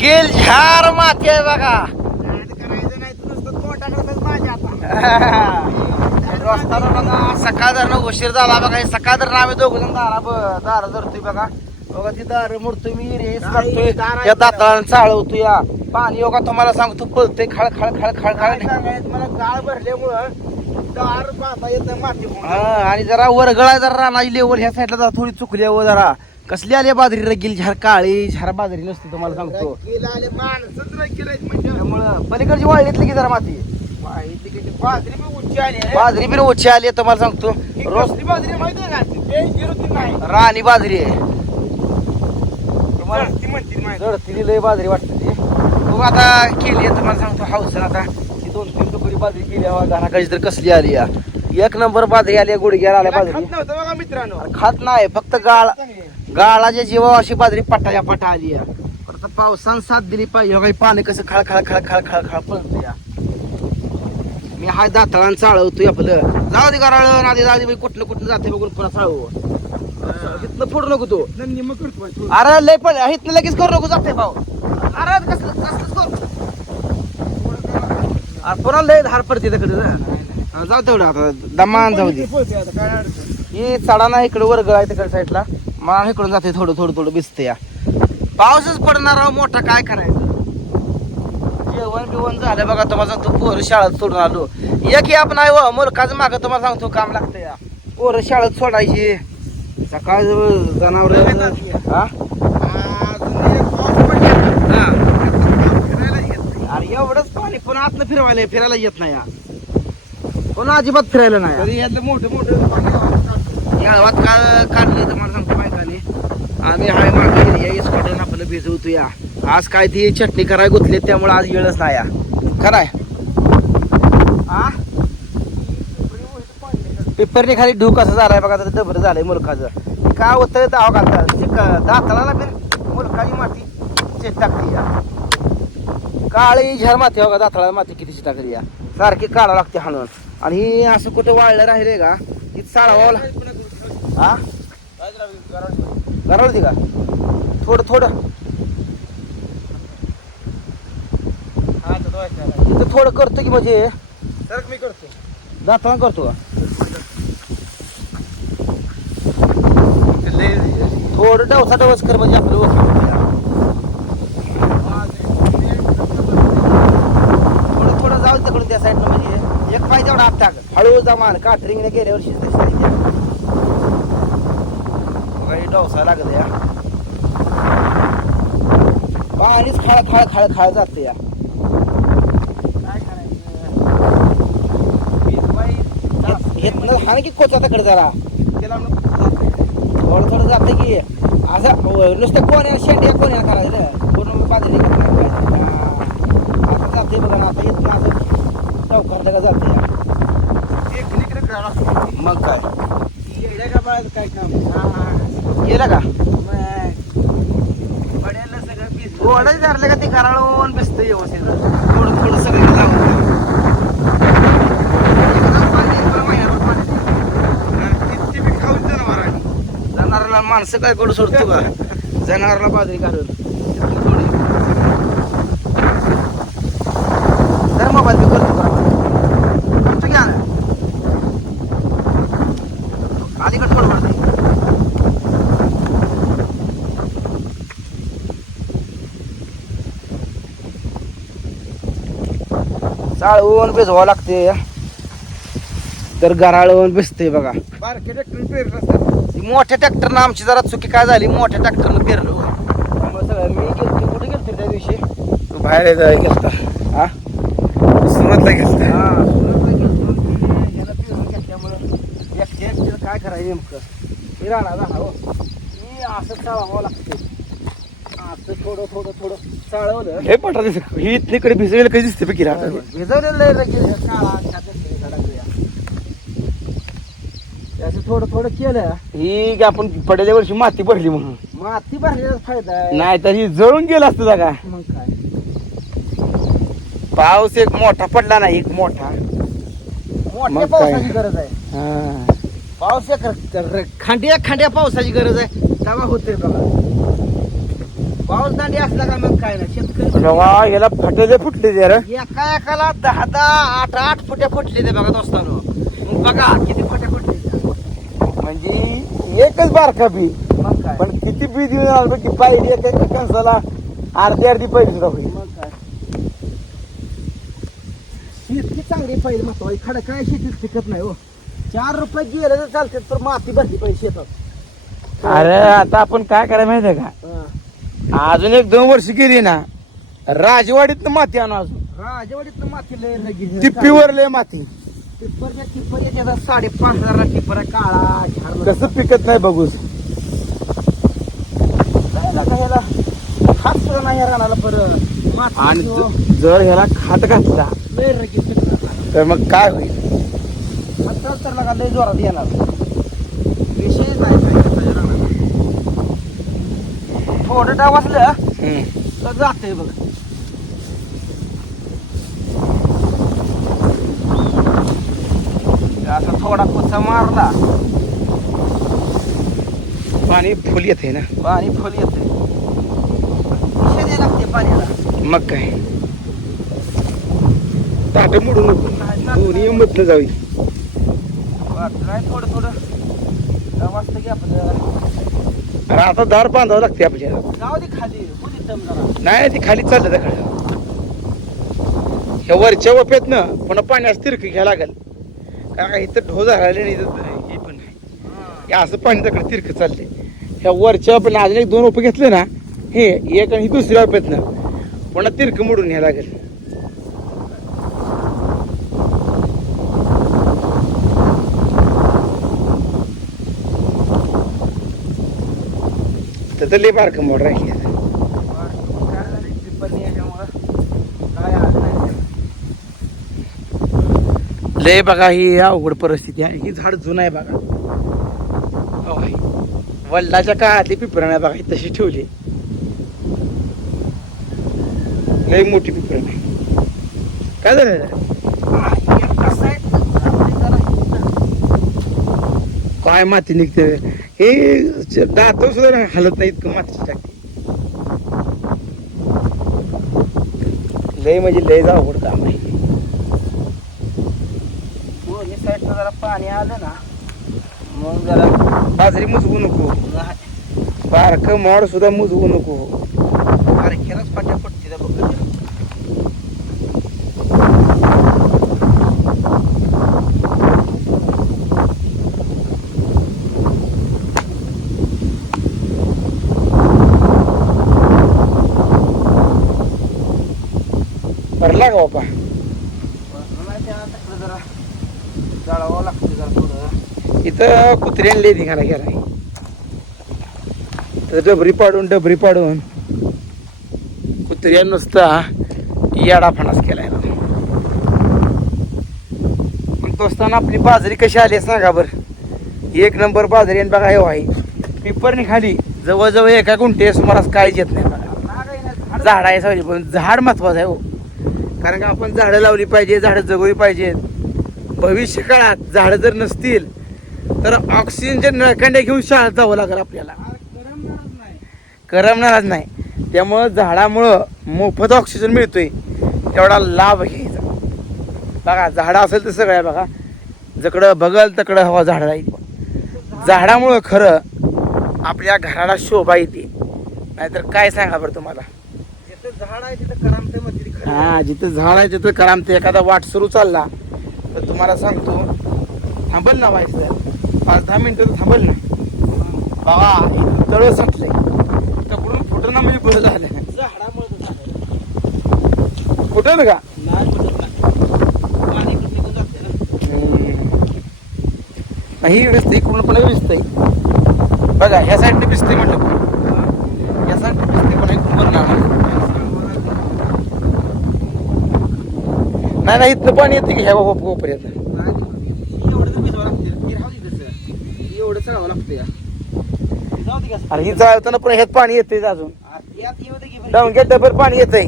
गेल झार माती आहे बघा. करायचं नाही तर नुसतं तोंडाकडे माझ्या आता रस्त्याला बघा सकाळ जर उशीर झाला बघा सकाळ जर आम्ही दोघ जण दारा दारा धरतोय बघा. बघा ती दार मोडतोय मी रेस करतोय. या दाताळानं चाळवतो या. पाणी योगा तुम्हाला सांगतो पळतोय खळ खळ खळ खळ खळ. मला गाळ भरल्यामुळं दार बांधा येत माती हा, आणि जरा वरगळा जरा रानाची लेवल ह्या साईडला थोडी चुकली व जरा. कसली आली बाजरी रगील? झार काळी झार बाजरी नसते तुम्हाला सांगतो. म्हणजे. त्यामुळं पलीकडची वाळलीतली की जरा माती? बाजरी पण उच्च आली तुम्हाला सांगतो. रोज कसली बाजरी राणी बाजरी आहे. तुम्हाला लय बाजरी वाटते ती. आता केली आहे तुम्हाला सांगतो हाऊस आता. ही दोन तीन टुकडी बाजरी केली घराकडची तर कसली आली या एक नंबर बाजरी आली गुडघ्याला आल्या बाजरी. मित्रांनो. खात नाही फक्त गाळ. गाळाच्या जीवा अशी बाजरी पटाच्या पटा आली आहे. परत पावसानं साथ दिली पाहिजे. काही पाणी कसं खळ खळ खळ खळ खळ खळ पळतं या. मी हाय दाताळान चाळवतोय आपलं. जाऊ दे गराळ आधी जाऊ दे बाई कुठलं कुठलं जाते बघून पुन्हा चाळू इथनं फोडू नको तू. नंदी. अरे लय पण इथनं लगेच करू नको जाते भाऊ. अरे कसलं कसलंच करू. पुन्हा लय धार पडते तिकडे जाऊ तेवढं आता दमान जाऊ दे. ही चढा ना इकडे वर्ग आहे तिकडे साईडला. मला इकडून जाते थोडं थोडं थोडं भिजते या. पाऊसच पडणार मोठा काय करायचं? जेवण बिवण झालं बघा तुम्हाला सांगतो पोरं शाळेत सोडून आलो. एक या पण आहे मुलकाचं मागं तुम्हाला सांगतो काम लागतं या. पोरं शाळेत सोडायची. सकाळ जनावर एवढंच पाणी पुन्हा आतनं फिरवायला फिरायला येत नाही कोण अजिबात फिरायला नाही. तरी यातलं मोठं मोठं गावात का काढलं तर मला सांगतो बायकाने आम्ही हाय मागे या इस्कॉटन आपलं भिजवतो या आज काय ती चटणी कराय गुतले त्यामुळे आज वेळच नाही या खराय आ? पेपरने खाली ढूक असं झालाय बघा तर दबर झालंय मुलकाचं काय होतं दाव घालतात. शिक दाताला बिन मुलखाची माती चेत टाकली या. काळी झर माती बघा दाताळा माती किती टाकली या. सारखी काढावं लागते हाणून. आणि असं कुठं वाळलं राहिले का? ती चाळावं ला- हा? गरवली का? थोडं थोडं. इथं थोडं करतो की म्हणजे? तर मी करतो. दाताळा करतो का? थोडं डवसा डवस कर म्हणजे आपलं. थोडं थोडं जाऊ तिकडून त्या साईडनं म्हणजे. एक पाय तेवढा आत टाक हळू जमान काटरिंगने गेल्या वर्षी काही डोसा लागत या. पाणीच खाळ खाळ खाळ खाळ जाते या. काय करायचं? वीस बाई दहा. घेतलं हा की कोचा तकडे जरा. थोडं थोडं जाते? की. असं नुसतं कोण्या शेंड्या कोण्या करायचं पूर्ण बाजरी आता जाते बघा आता येत ना चौकार का जाते या. टेक्निक करावं लागतं. मग काय? येड्या का बाळाचं काय काम? गेलं का? पड्याला सगळं पीस थोडं धरलं का ते कराळून बसतं व्यवस्थित. थोडं थोडं सगळं लावून. किती बी खाऊन जनावर आहे. जनावराला माणसं काय करू सोडतो का? जनावराला बाजरी घालून तर मोबाईल मी करतो का करतो घ्या ना अलीकडे थोडं पडतंय चाळवून भिजवावं लागते. तर गराळवून भिजते बघा. बारके ट्रॅक्टर ती मोठ्या ट्रॅक्टरनं आमची जरा चुकी काय झाली? मोठ्या ट्रॅक्टरनं पेरलो त्यामुळे सगळं मी गेलतो. कुठे गेलतो त्या दिवशी? तू बाहेर गेलता. हा? सुरतला गेलता. हा सुरतला गेलतो. आणि ह्याला पेरून घेतल्यामुळं काय करायचं नेमकं? हे राहणार हो. मी असं चाळावं लागते असं थोडं थोडं थोडं चाळवलं. हे पटा दिसत ही इथलीकडे भिजवेल कधी दिसते पैकी भिजवलेलं आहे लगेच. हे काळा त्यात असते सडाकल्या. ते असं थोडं थोडं केलं. ही आपण पडलेल्या वर्षी माती भरली म्हणून. माती भरलेला फायदा आहे. नाही तर ही जळून गेला असतं का मग काय? पाऊस एक मोठा पडला नाही एक मोठा. मोठ्या मग काय? पावसाची गरज आहे. हा. पाऊस र- खांड्या खांड्या पावसाची गरज आहे. तेव्हा होते बघा. पाऊस दांडी असला का मग काय नाही? शेतकरी बाबा याला फाटले फुटले ते रे. एका एकाला दहा दहा आठ आठ फुट्या फुटले ते बघा दोस्तानो. मग बघा किती फुट्या फुटले. म्हणजे एकच बारका बी. मग काय? पण किती बी देऊन आलं बघ की पाहिजे एका एका कणसाला अर्धी अर्धी सुद्धा होईल. मग काय? शेती चांगली पाहिजे महत्वाची खडं काय शेतीत पिकत नाही हो. चार रुपये गेले तर चालते तर माती भरली पाहिजे शेतात. अरे आता आपण काय करायला माहितीये का. अजून एक दोन वर्ष गेली ना राजवाडीत माती आणू अजून. राजवाडीत माती लय लगेच टिप्पीवर लय माती. टिप्परच्या टिप्पर येते साडे पाच हजार टिप्पर काळा कसं पिकत नाही बघूस सुद्धा नाही परत. आणि हो, ज- जर ह्याला खात घातला लय लगेच पिकणार. तर मग काय होईल? तर लगा लय जोरात येणार. विषय नाही. असलं हम्म. तर जाते बघ. असा थोडा कुचा मारला. पाणी फुल येते ना? पाणी फुल येते लागते पाण्याला. मग काय? ताट मोडू नको. दोन्ही वाटतं नाही थोडं थोडं. असतं की आपलं. अरे आता दार बांधावं लागते आपल्याला. जाऊ दे खाली होती दम जरा. नाही ती खाली चाललं त्या खाली. ह्या वरच्या वप्यात ना पुन्हा पाण्यास तिरक घ्यायला लागेल. कारण का इथं ढो झाले नाही इथं हे पण नाही. हे असं पाणी तिकडे तिरक चाललंय. ह्या वरच्या वप्यात अजून एक दोन वपे घेतले ना हे एक आणि ही दुसरी वप्यात ना पुन्हा तिरक मोडून घ्यायला लागेल. तर लय बारकं मोड राहिली. आता. काय झालं याच्यामुळं काय नाही लय बघा ही अवघड परिस्थिती आहे. ही झाड जुनं आहे बघा. वल्लाच्या वडिलाच्या काळातली पिपरण आहे बघा ही तशी ठेवली. लय मोठी पिपरण आहे काय झालं? आहे काय माती निघते? हे दात सुद्धा हलत नाही इतकं मातीची टाकी. लय म्हणजे लय अवघड काम आहे. साईडनं जरा पाणी आलं ना मग जरा बाजरी मुजवू नको. बारक मोड सुद्धा मुजवू नको. बारक्यालाच फाट्या पडते बघ भरला का बापा जरा जाळावं लागतं जरा थोडं इथं कुत्र्याने लय धिंगाणा गेलाय तर डबरी पाडून डबरी पाडून. कुत्र्या नुसता येडा फणास केलाय ना पण तोस्ताना आपली बाजरी कशी आली आहे सांगा बर. एक नंबर बाजरी आणि बघा हे आहे पिपरनी खाली जवळजवळ एका गुंठे सुमारास काळजी येत नाही बघा. झाड- आहे सगळी पण झाड महत्वाचं आहे हो. कारण का आपण झाडं लावली पाहिजे झाडं जगवली पाहिजेत. भविष्य काळात झाडं जर नसतील तर ऑक्सिजनच्या नळकांड्या घेऊन शाळेत जावं लागेल आपल्याला. करमणारच नाही. त्यामुळं झाडामुळं मोफत ऑक्सिजन मिळतोय. तेवढा लाभ घ्यायचा. बघा झाडं असेल तर सगळं आहे बघा. जकडं बघल तकडं हवा झाडं राहील. झाडामुळं खरं आपल्या घराला शोभा येते. नाहीतर काय सांगा बरं तुम्हाला? झाड आहे तिथं हा जिथं झाड आहे तिथं करा. आमचं एखादा वाट सुरू चालला तर तुम्हाला सांगतो थांबल ना व्हायचं पाच दहा मिनिटं तर थांबल ना. बाबा इथं तळ सटलंय कपडून फुटं ना म्हणजे बरं झालं झाडामुळे झालं. फुटल का? नाही फुटत नाही. पाणी इकडून विसतं विसतंय. बघा ह्या साईडने भिजतंय म्हटलं या साईडने भिजतंय पण एक बरं नाही नाही नाही इथनं पाणी येते की ह्या एवढं लागते. राहू दे तसं. एवढं चढावं लागतं या. जाऊ दे का? अरे ही जाळताना पण ह्यात पाणी येते अजून आत- यात येऊ दे की बरं. डाऊन गेट डबर पाणी येतंय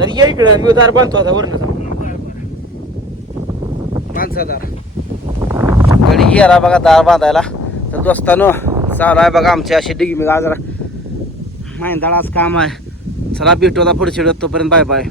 तर ये इकडं मी दार बांधतो आता वरनं जाऊन. माणसादार गडी गेला बघा दार बांधायला तर दोस्तानो चालू आहे बघा आमची अशी डिगी मी जरा मैंदाळ आज काम आहे चला भेटू आता पुढच्या वेळेत तोपर्यंत बाय बाय